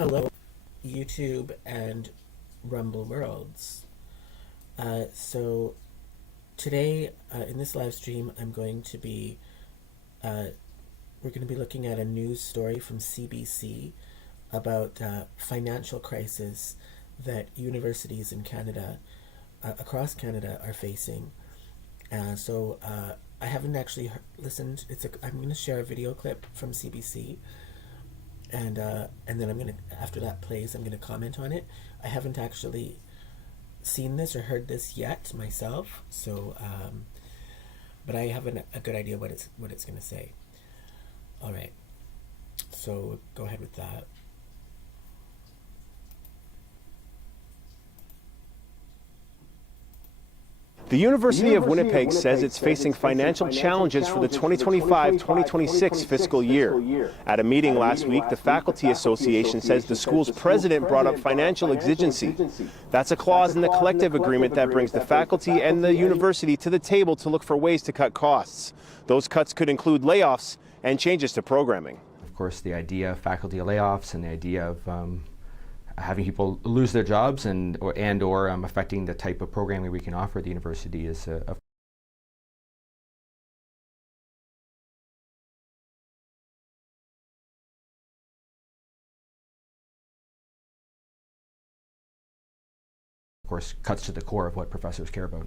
Hello, YouTube and Rumble Worlds. So today in this live stream, uh, we're going to be looking at a news story from CBC about financial crisis that universities in Canada, across Canada, are facing. I haven't actually listened. I'm going to share a video clip from CBC, and then after that plays, I'm gonna comment on it. I haven't actually seen this or heard this yet myself, but I have a good idea what it's gonna say. All right, so go ahead with that. The University of Winnipeg says it's facing financial challenges for the 2025-2026 fiscal year. At a meeting last week, the Faculty Association says the school's president brought up financial exigency. That's a clause in the collective agreement that brings the faculty and the university to the table to look for ways to cut costs. Those cuts could include layoffs and changes to programming. Of course, the idea of faculty layoffs and the idea of having people lose their jobs or affecting the type of programming we can offer at the university is of course cuts to the core of what professors care about.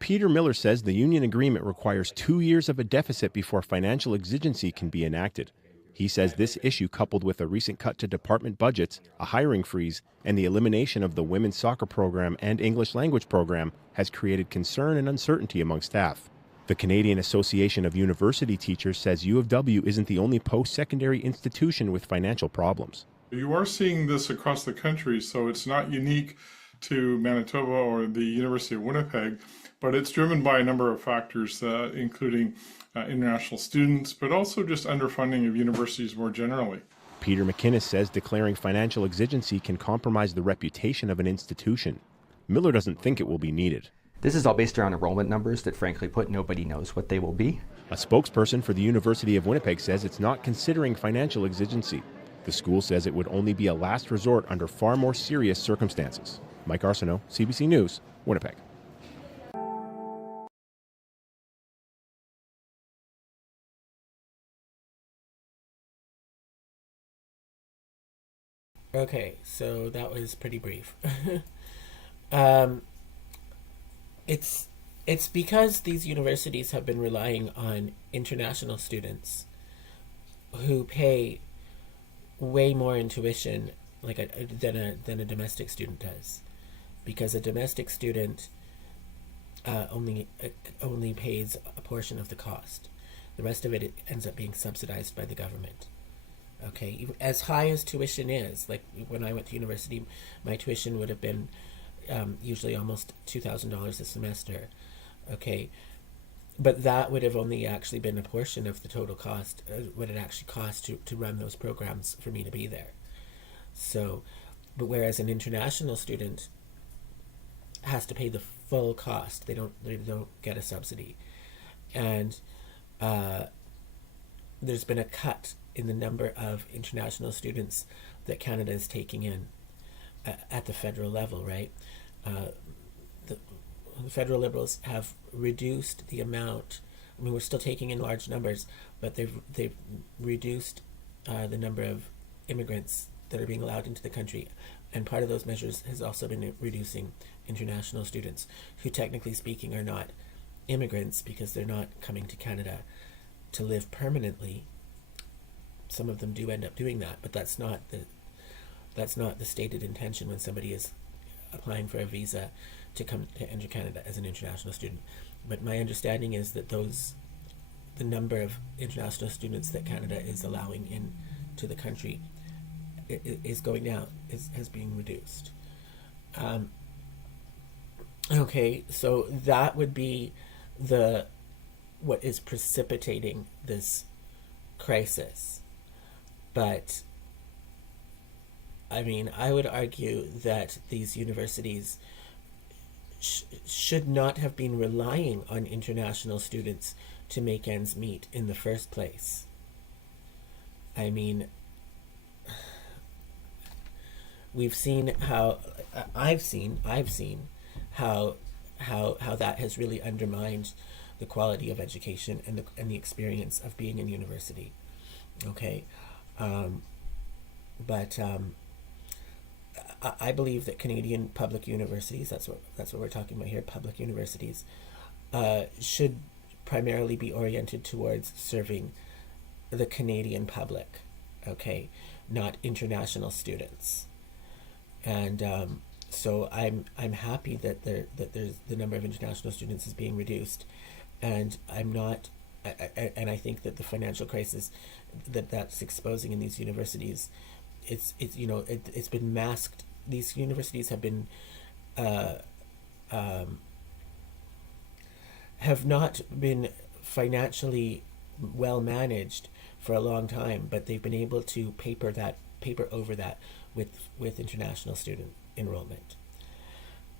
Peter Miller says the union agreement requires 2 years of a deficit before financial exigency can be enacted. He says this issue, coupled with a recent cut to department budgets, a hiring freeze, and the elimination of the women's soccer program and English language program, has created concern and uncertainty among staff. The Canadian Association of University Teachers says U of W isn't the only post-secondary institution with financial problems. You are seeing this across the country, so it's not unique to Manitoba or the University of Winnipeg, but it's driven by a number of factors, including international students, but also just underfunding of universities more generally. Peter McInnes says declaring financial exigency can compromise the reputation of an institution. Miller doesn't think it will be needed. This is all based around enrollment numbers that, frankly put, nobody knows what they will be. A spokesperson for the University of Winnipeg says it's not considering financial exigency. The school says it would only be a last resort under far more serious circumstances. Mike Arsenault, CBC News, Winnipeg. Okay, so that was pretty brief. um, it's because these universities have been relying on international students who pay way more in tuition than a domestic student does, because a domestic student only pays a portion of the cost. The rest of it ends up being subsidized by the government. Okay, as high as tuition is, like when I went to university, my tuition would have been usually almost $2,000 a semester. Okay, but that would have only actually been a portion of the total cost, what it actually costs to run those programs for me to be there. So, but whereas an international student has to pay the full cost, they don't get a subsidy, and there's been a cut in the number of international students that Canada is taking in at the federal level, right? The federal Liberals have reduced the amount. I mean, we're still taking in large numbers, but they've reduced the number of immigrants that are being allowed into the country, and part of those measures has also been reducing international students, who technically speaking are not immigrants because they're not coming to Canada to live permanently. Some of them do end up doing that, but that's not the stated intention when somebody is applying for a visa to come to enter Canada as an international student. But my understanding is that the number of international students that Canada is allowing in to the country is going down, has been reduced. Okay, so that would be what is precipitating this crisis. But I mean, I would argue that these universities should not have been relying on international students to make ends meet in the first place. I mean, we've seen how I've seen how that has really undermined the quality of education and the experience of being in university. Okay, but I believe that Canadian public universities, that's what we're talking about here, public universities, should primarily be oriented towards serving the Canadian public, okay, not international students. And so I'm happy that there's the number of international students is being reduced, and I'm not, and I think that the financial crisis that's exposing in these universities, it's been masked. These universities have been have not been financially well managed for a long time, but they've been able to paper over that with international student enrollment.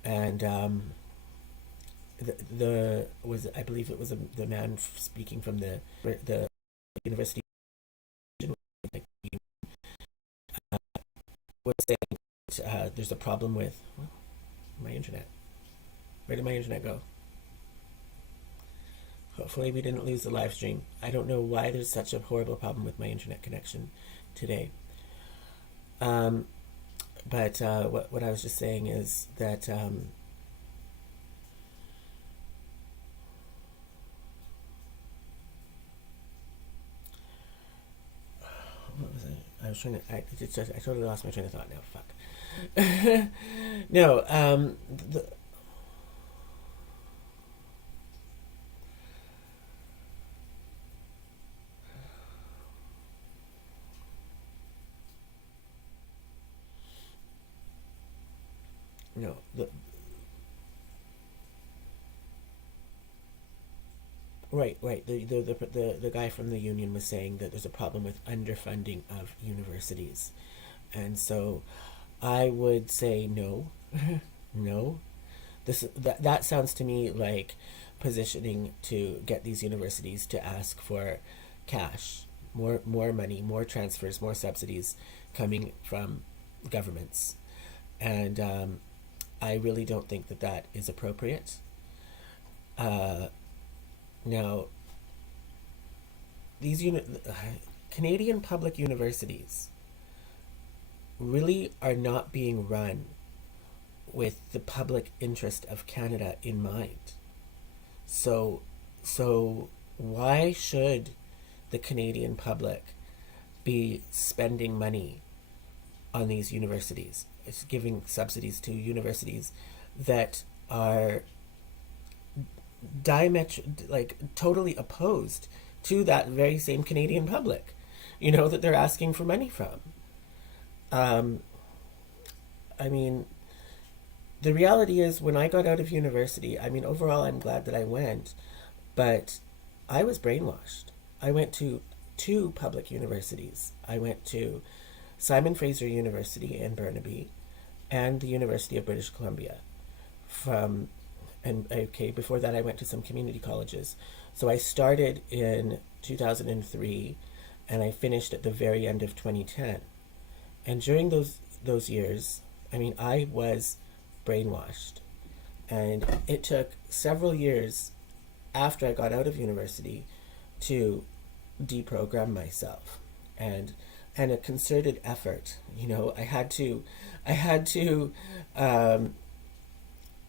And the was I believe it was the man speaking from the university was saying there's a problem with my internet. Where did my internet go? Hopefully we didn't lose the live stream. I don't know why there's such a horrible problem with my internet connection today. But what I was just saying is that what was I? I was trying to. I totally lost my train of thought now. Fuck. No. No. Right. The guy from the union was saying that there's a problem with underfunding of universities, and so I would say no, no. That sounds to me like positioning to get these universities to ask for cash, more money, more transfers, more subsidies coming from governments, and I really don't think that is appropriate. Now, these Canadian public universities really are not being run with the public interest of Canada in mind. So why should the Canadian public be spending money on these universities? It's giving subsidies to universities that are totally opposed to that very same Canadian public, that they're asking for money from. I mean, the reality is when I got out of university, I mean, overall, I'm glad that I went, but I was brainwashed. I went to two public universities. I went to Simon Fraser University in Burnaby and the University of British Columbia. Before that I went to some community colleges. So I started in 2003 and I finished at the very end of 2010. And during those years, I mean, I was brainwashed. And it took several years after I got out of university to deprogram myself. And a concerted effort, I had to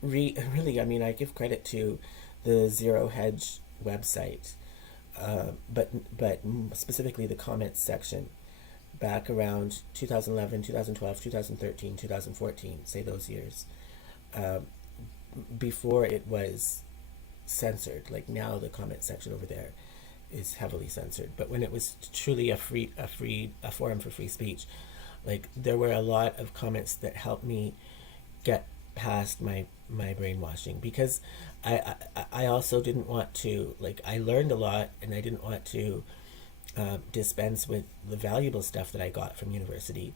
really, I mean, I give credit to the Zero Hedge website, but specifically the comments section back around 2011, 2012, 2013, 2014, say those years, before it was censored. Like now the comment section over there is heavily censored, but when it was truly a forum for free speech, like there were a lot of comments that helped me get past my brainwashing, because I also didn't want to, I learned a lot and I didn't want to dispense with the valuable stuff that I got from university,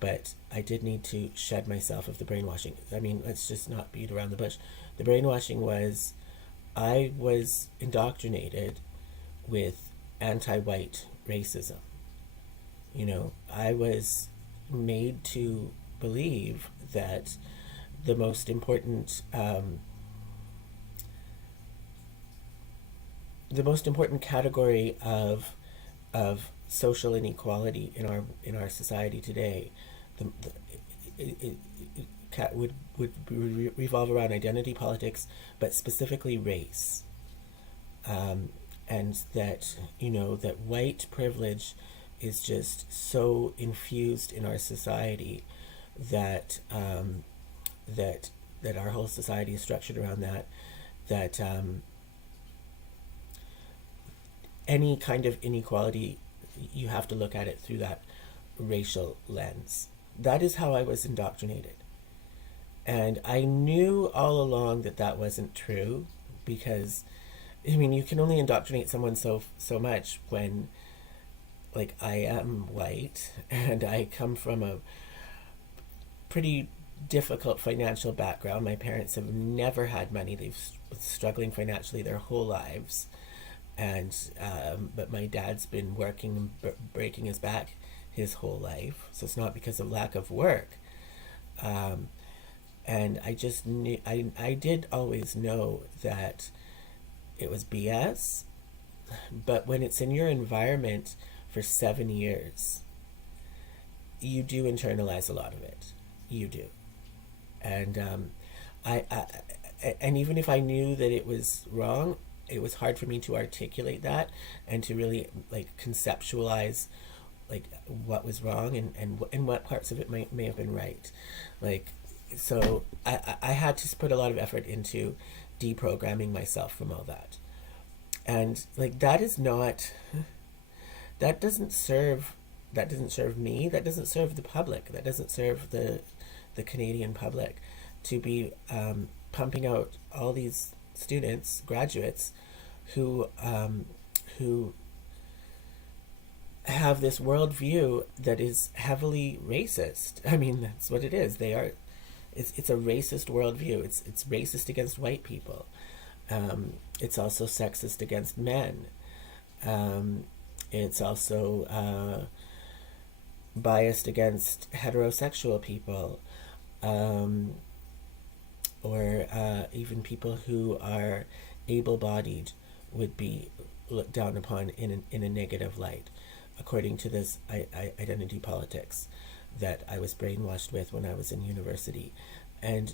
but I did need to shed myself of the brainwashing. I mean, let's just not beat around the bush. The brainwashing was, I was indoctrinated with anti-white racism. I was made to believe that the most important category of social inequality in our society today, would revolve around identity politics, but specifically race, and that that white privilege is just so infused in our society that that our whole society is structured around that any kind of inequality, you have to look at it through that racial lens. That is how I was indoctrinated. And I knew all along that that wasn't true, because, I mean, you can only indoctrinate someone so much when, like, I am white and I come from a pretty difficult financial background. My parents have never had money. They've been struggling financially their whole lives. And but my dad's been working and breaking his back his whole life, so it's not because of lack of work. And I just knew, I did always know that it was BS, but when it's in your environment for 7 years, you do internalize a lot of it. You do. And and even if I knew that it was wrong, it was hard for me to articulate that and to really, like, conceptualize, like, what was wrong and what parts of it may have been right. Like, so I had to put a lot of effort into deprogramming myself from all that. And, like, that doesn't serve me, that doesn't serve the public, that doesn't serve the Canadian public, to be pumping out all these students, graduates, who have this worldview that is heavily racist. I mean, that's what it is. It's a racist worldview. It's racist against white people. It's also sexist against men. It's also biased against heterosexual people. Or even people who are able-bodied would be looked down upon in a negative light, according to this identity politics that I was brainwashed with when I was in university. And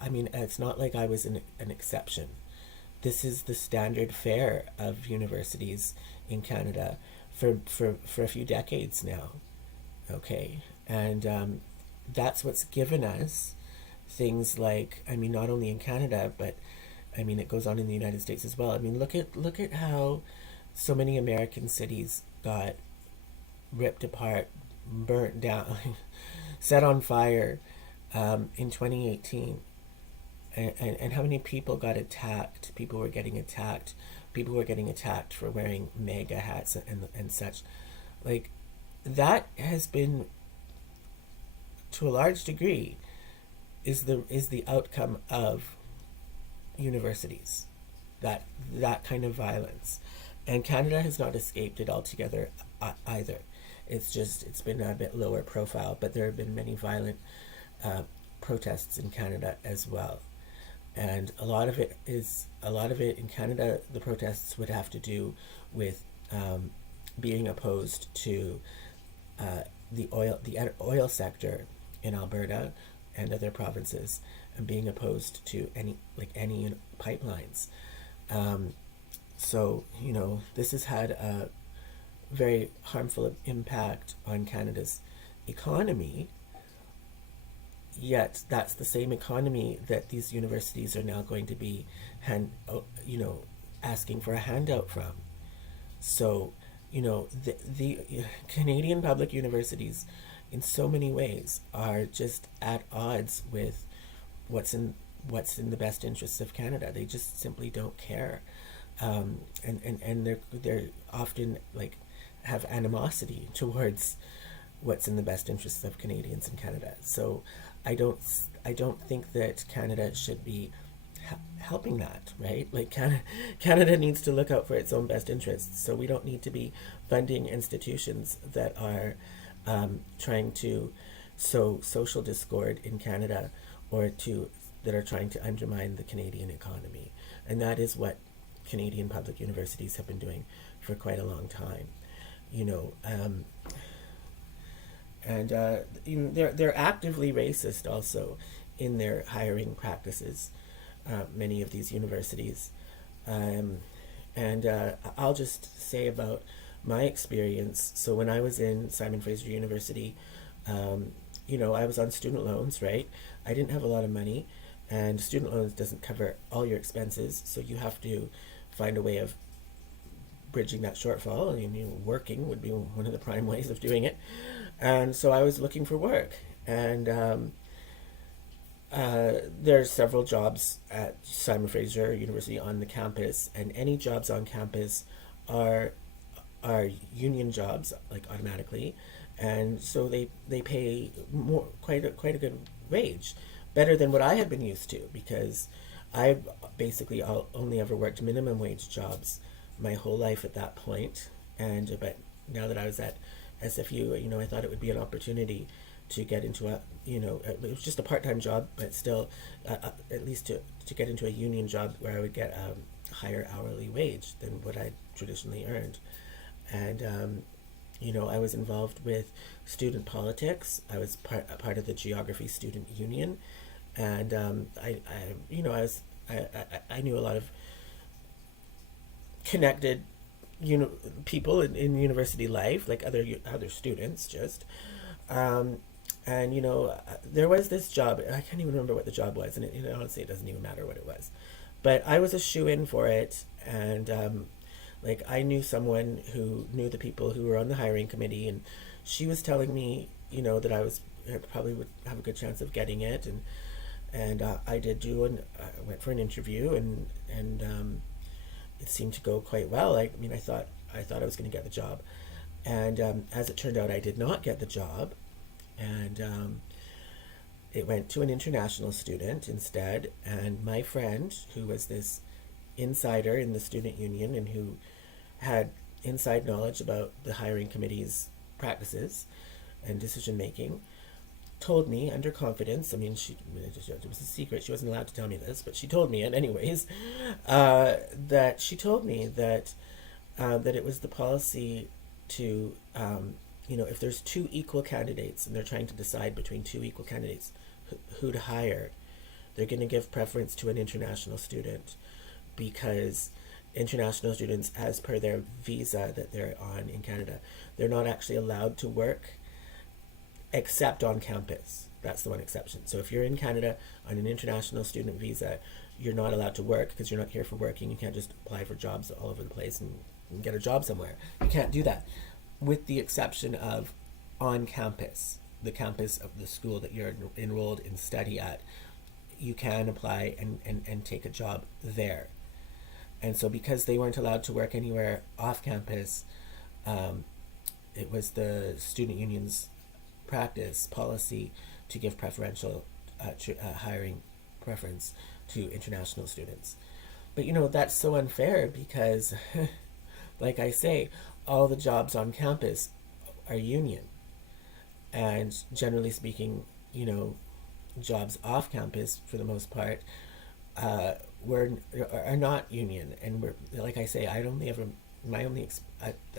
I mean, it's not like I was an exception. This is the standard fare of universities in Canada for a few decades now. Okay, and that's what's given us things like, I mean, not only in Canada, but I mean, it goes on in the United States as well. I mean, look at how so many American cities got ripped apart, burnt down, set on fire in 2018. And how many people got attacked? People were getting attacked. People were getting attacked for wearing MAGA hats and such. Like, that has been, to a large degree, is the outcome of universities, that kind of violence. And Canada has not escaped it altogether either. It's been a bit lower profile, but there have been many violent protests in Canada as well. And a lot of it in Canada, the protests would have to do with being opposed to the oil sector in Alberta and other provinces, and being opposed to any pipelines. So, this has had a very harmful impact on Canada's economy, yet that's the same economy that these universities are now going to be asking for a handout from. So, the Canadian public universities, in so many ways, are just at odds with what's in the best interests of Canada. They just simply don't care, and they're often, like, have animosity towards what's in the best interests of Canadians in Canada. So I don't think that Canada should be helping that, right? Like, Canada needs to look out for its own best interests. So we don't need to be funding institutions that are trying to sow social discord in Canada, or that are trying to undermine the Canadian economy. And that is what Canadian public universities have been doing for quite a long time. You know, they're actively racist also in their hiring practices. Many of these universities, I'll just say about my experience. So when I was in Simon Fraser University, I was on student loans, right? I didn't have a lot of money, and student loans doesn't cover all your expenses, so you have to find a way of bridging that shortfall. I mean, working would be one of the prime ways of doing it. And so I was looking for work, and there's several jobs at Simon Fraser University on the campus, and any jobs on campus are union jobs, like automatically, and so they pay quite a good wage, better than what I had been used to, because I basically only ever worked minimum wage jobs my whole life at that point. But now that I was at SFU, I thought it would be an opportunity to get into it was just a part-time job, but still, at least to get into a union job where I would get a higher hourly wage than what I traditionally earned. And I was involved with student politics. I was part of the Geography Student Union, and I knew a lot of connected people in university life, like other students, just. There was this job. I can't even remember what the job was, and honestly, it doesn't even matter what it was. But I was a shoo-in for it, and I knew someone who knew the people who were on the hiring committee, and she was telling me, that I probably would have a good chance of getting it, and I did I went for an interview, and it seemed to go quite well. I thought I was going to get the job, and as it turned out, I did not get the job. And it went to an international student instead. And my friend, who was this insider in the student union and who had inside knowledge about the hiring committee's practices and decision making, told me under confidence. It was a secret. She wasn't allowed to tell me this, but she told me it anyways. That she told me that it was the policy to if there's two equal candidates and they're trying to decide between two equal candidates who to hire, they're going to give preference to an international student, because international students, as per their visa that they're on in Canada, they're not actually allowed to work except on campus. That's the one exception. So if you're in Canada on an international student visa, you're not allowed to work because you're not here for working. You can't just apply for jobs all over the place and get a job somewhere. You can't do that, with the exception of on campus, the campus of the school that you're enrolled in study at. You can apply and take a job there. And so because they weren't allowed to work anywhere off campus, it was the student union's practice policy to give preferential hiring preference to international students. But that's so unfair, because like I say, all the jobs on campus are union, and generally speaking, jobs off campus for the most part are not union. And we're, like I say, at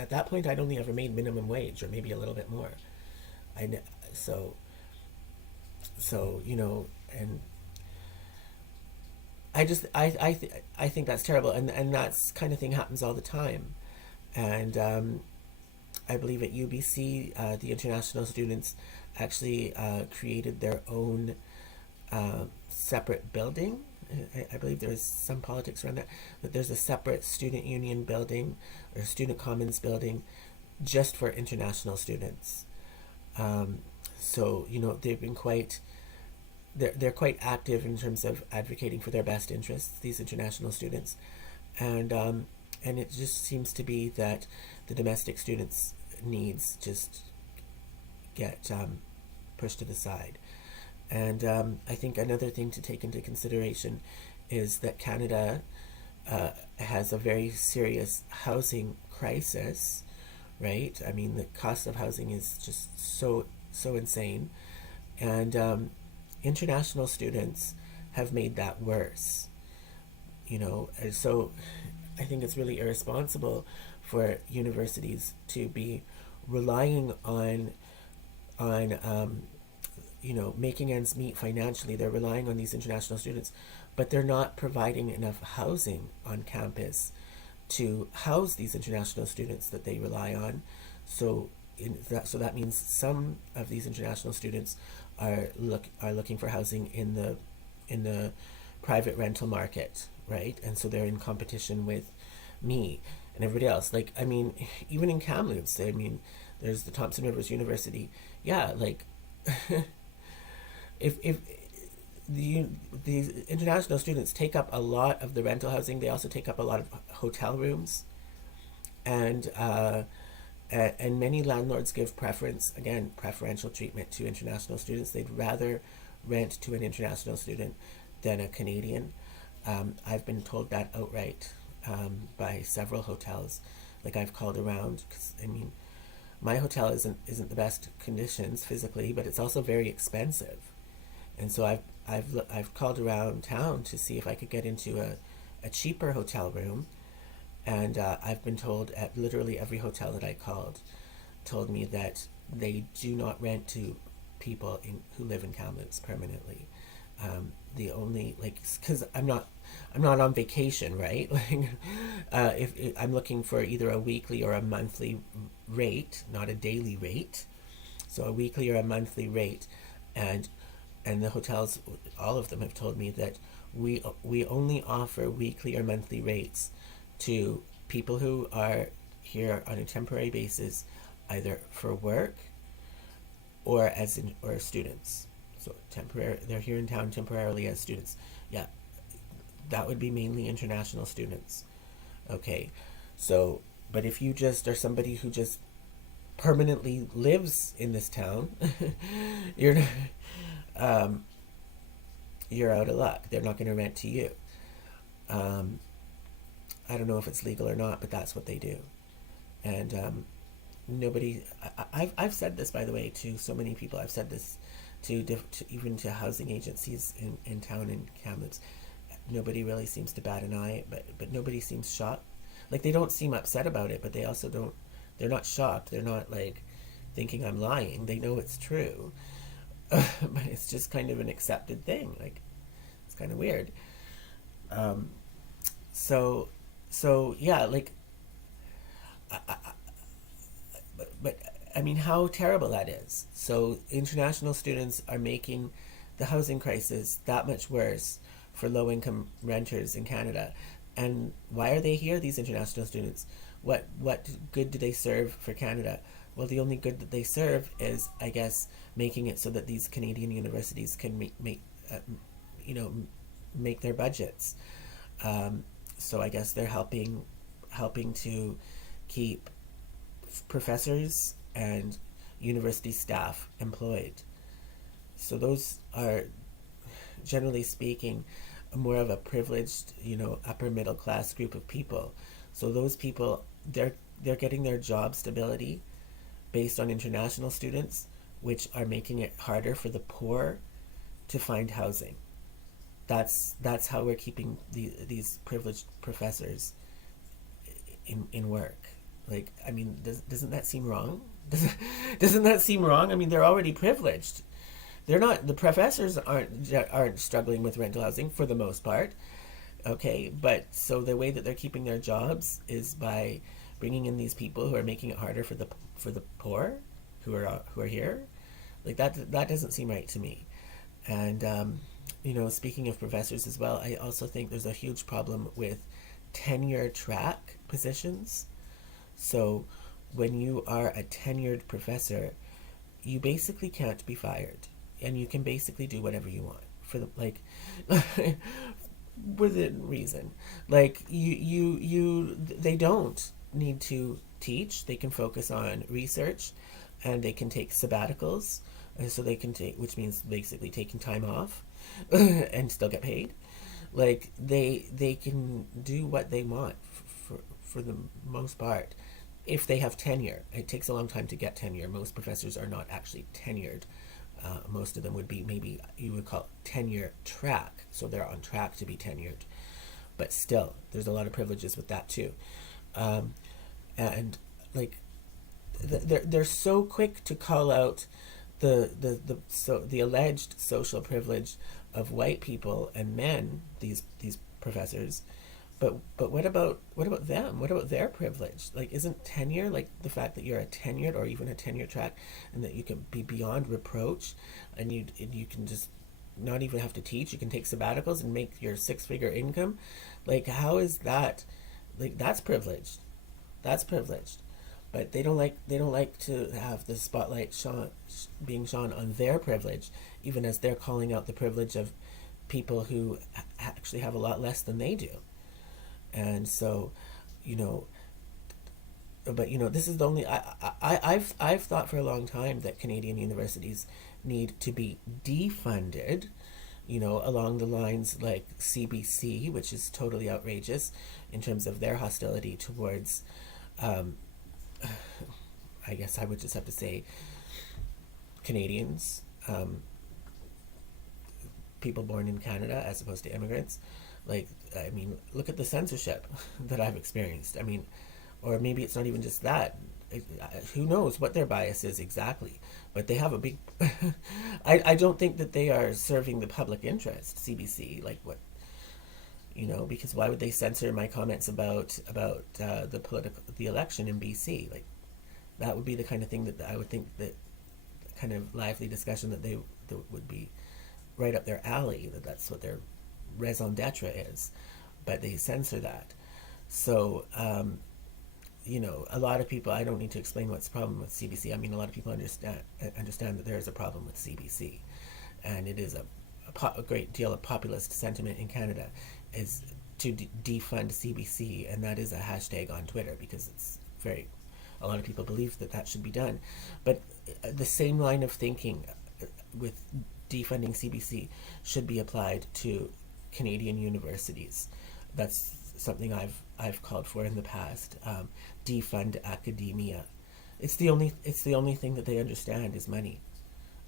that point I'd only ever made minimum wage, or maybe a little bit more. And I think that's terrible, and that's kind of thing happens all the time. And I believe at UBC, the international students actually created their own separate building. I believe there's some politics around that, but there's a separate student union building or student commons building just for international students. So they've been they're quite active in terms of advocating for their best interests, these international students, and it just seems to be that the domestic students' needs just get pushed to the side. And I think another thing to take into consideration is that Canada has a very serious housing crisis, right? I mean, the cost of housing is just so insane. And international students have made that worse. And so I think it's really irresponsible for universities to be relying on making ends meet financially. They're relying on these international students, but they're not providing enough housing on campus to house these international students that they rely on. So that means some of these international students are looking for housing in the private rental market, right? And so they're in competition with me and everybody else. Like, I mean, even in Kamloops, I mean, there's the Thompson Rivers University. Yeah, like, if these international students take up a lot of the rental housing, they also take up a lot of hotel rooms, and many landlords give preferential treatment to international students. They'd rather rent to an international student than a Canadian. I've been told that outright by several hotels. Like, I've called around, because I mean, my hotel isn't the best conditions physically, but it's also very expensive. And so I've called around town to see if I could get into a cheaper hotel room, and I've been told at literally every hotel that I called told me that they do not rent to people who live in Kamloops permanently. The only, because I'm not on vacation, right? Like, if I'm looking for either a weekly or a monthly rate, not a daily rate, so a weekly or a monthly rate, and the hotels, all of them have told me that we only offer weekly or monthly rates to people who are here on a temporary basis, either for work or or students. So they're here in town temporarily as students. Yeah, that would be mainly international students. Okay, so, but if you just are somebody who just permanently lives in this town, you're out of luck. They're not going to rent to you. I don't know if it's legal or not, but that's what they do. And nobody, I've said this, by the way, to so many people. I've said this even to housing agencies in town in Kamloops. Nobody really seems to bat an eye, but nobody seems shocked. Like, they don't seem upset about it, but they also don't, they're not shocked. They're not like thinking I'm lying. They know it's true. But it's just kind of an accepted thing. Like, it's kind of weird. So yeah, like, but I mean, how terrible that is. So international students are making the housing crisis that much worse for low-income renters in Canada. And why are they here, these international students? What good do they serve for Canada? Well, the only good that they serve is, I guess, making it so that these Canadian universities can make their budgets. So I guess they're helping to keep professors and university staff employed. So those are, generally speaking, more of a privileged, upper middle class group of people. So those people, they're getting their job stability based on international students, which are making it harder for the poor to find housing. That's how we're keeping these privileged professors in work. Like, I mean, doesn't that seem wrong? Doesn't that seem wrong? I mean, they're already privileged. The professors aren't struggling with rental housing for the most part. Okay, but so the way that they're keeping their jobs is by bringing in these people who are making it harder for the poor who are here. Like, that doesn't seem right to me. And speaking of professors as well, I also think there's a huge problem with tenure track positions. So when you are a tenured professor, you basically can't be fired, and you can basically do whatever you want within reason. Like, they don't need to teach. They can focus on research, and they can take sabbaticals, so they can which means basically taking time off and still get paid. Like, they can do what they want for the most part, if they have tenure. It takes a long time to get tenure. Most professors are not actually tenured. Most of them would be maybe you would call tenure track, so they're on track to be tenured. But still, there's a lot of privileges with that too, and like they're so quick to call out the alleged social privilege of white people and men, these professors, but what about them? What about their privilege? Like, isn't tenure, like the fact that you're a tenured or even a tenure track, and that you can be beyond reproach, and you can just not even have to teach, you can take sabbaticals and make your 6-figure income? Like, how is that? Like, that's privileged. That's privileged. But they don't like to have the spotlight being shone on their privilege, even as they're calling out the privilege of people who actually have a lot less than they do. And so, but this is the only I've thought for a long time that Canadian universities need to be defunded, along the lines like CBC, which is totally outrageous in terms of their hostility towards, I guess I would just have to say, Canadians, people born in Canada as opposed to immigrants. Like, I mean, look at the censorship that I've experienced. I mean, or maybe it's not even just that. Who knows what their bias is exactly? But they have a big... I don't think that they are serving the public interest, CBC. Like, what... because why would they censor my comments about the election in BC? Like, that would be the kind of thing that I would think that kind of lively discussion that would be right up their alley. That's what their raison d'etre is, but they censor that. So, a lot of people, I don't need to explain what's the problem with CBC. I mean, a lot of people understand that there is a problem with CBC, and it is a great deal of populist sentiment in Canada is to defund CBC, and that is a hashtag on Twitter because a lot of people believe that should be done. But the same line of thinking with defunding CBC should be applied to Canadian universities. That's something I've called for in the past. Defund academia. It's the only thing that they understand is money.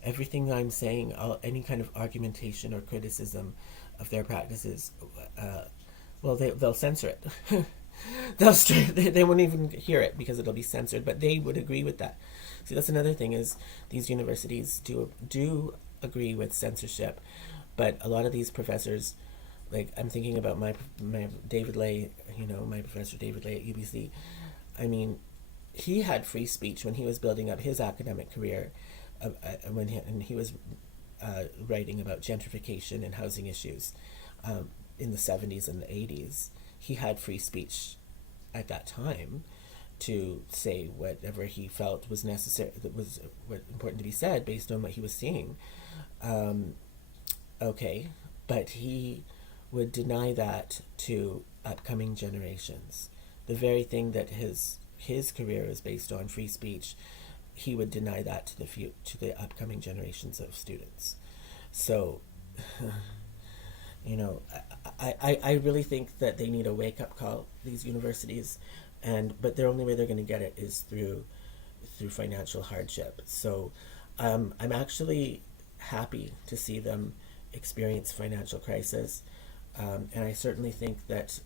Everything I'm saying, any kind of argumentation or criticism of their practices, they'll censor it. They won't even hear it because it'll be censored. But they would agree with that. See, that's another thing is these universities do agree with censorship, but a lot of these professors, like I'm thinking about my David Lay, my professor David Lay at UBC. I mean, he had free speech when he was building up his academic career, when he was writing about gentrification and housing issues in the 70s and the 80s. He had free speech at that time to say whatever he felt was necessary, that was important to be said based on what he was seeing. Okay, but he would deny that to upcoming generations. The very thing that his career is based on, free speech, he would deny that to the upcoming generations of students. So, I really think that they need a wake-up call, these universities, but the only way they're going to get it is through financial hardship. So, I'm actually happy to see them experience financial crisis, and I certainly think that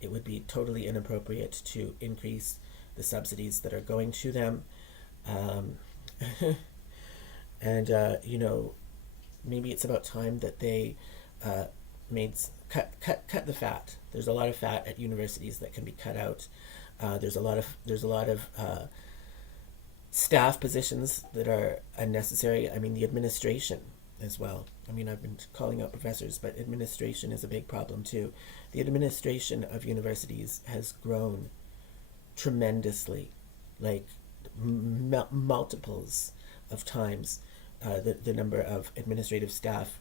it would be totally inappropriate to increase the subsidies that are going to them, and maybe it's about time that they cut the fat. There's a lot of fat at universities that can be cut out. There's a lot of staff positions that are unnecessary. I mean, the administration as well. I mean, I've been calling out professors, but administration is a big problem too. The administration of universities has grown tremendously, like multiples of times the number of administrative staff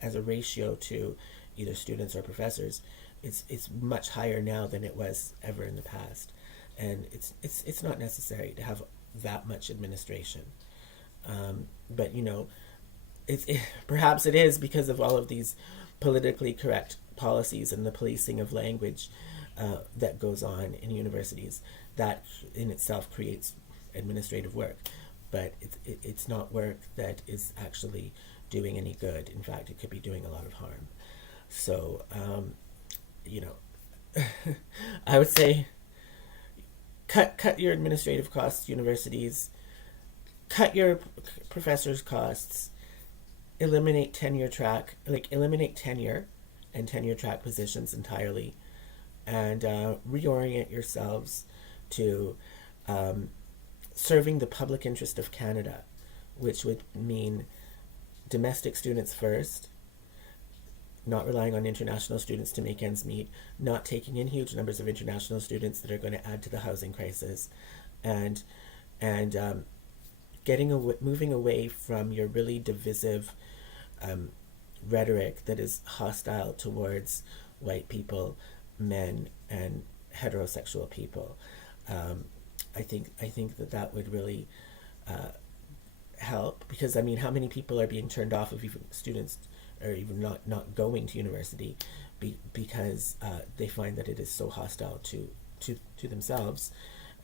as a ratio to either students or professors. It's much higher now than it was ever in the past, and it's not necessary to have that much administration. But perhaps it is because of all of these politically correct policies and the policing of language that goes on in universities that in itself creates administrative work. but it's not work that is actually doing any good. In fact, it could be doing a lot of harm. So, you know, I would say cut your administrative costs, universities, cut your professors' costs, eliminate tenure and tenure track positions entirely, and reorient yourselves to serving the public interest of Canada, which would mean domestic students first, not relying on international students to make ends meet, not taking in huge numbers of international students that are going to add to the housing crisis, and moving away from your really divisive rhetoric that is hostile towards white people, men, and heterosexual people. I think that would really help, because I mean, how many people are being turned off of even students, or even not going to university because they find that it is so hostile to themselves,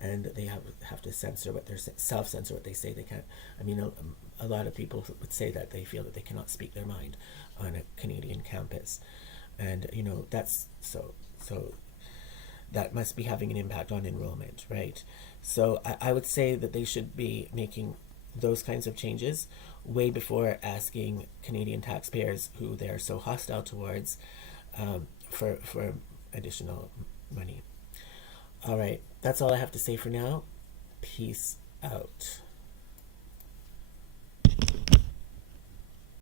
and they have to censor what self-censor what they say they can't. I mean, a lot of people would say that they feel that they cannot speak their mind on a Canadian campus, and you know, that's so that must be having an impact on enrollment, right? So I would say that they should be making those kinds of changes way before asking Canadian taxpayers, who they're so hostile towards, for additional money. All right, that's all I have to say for now. Peace out.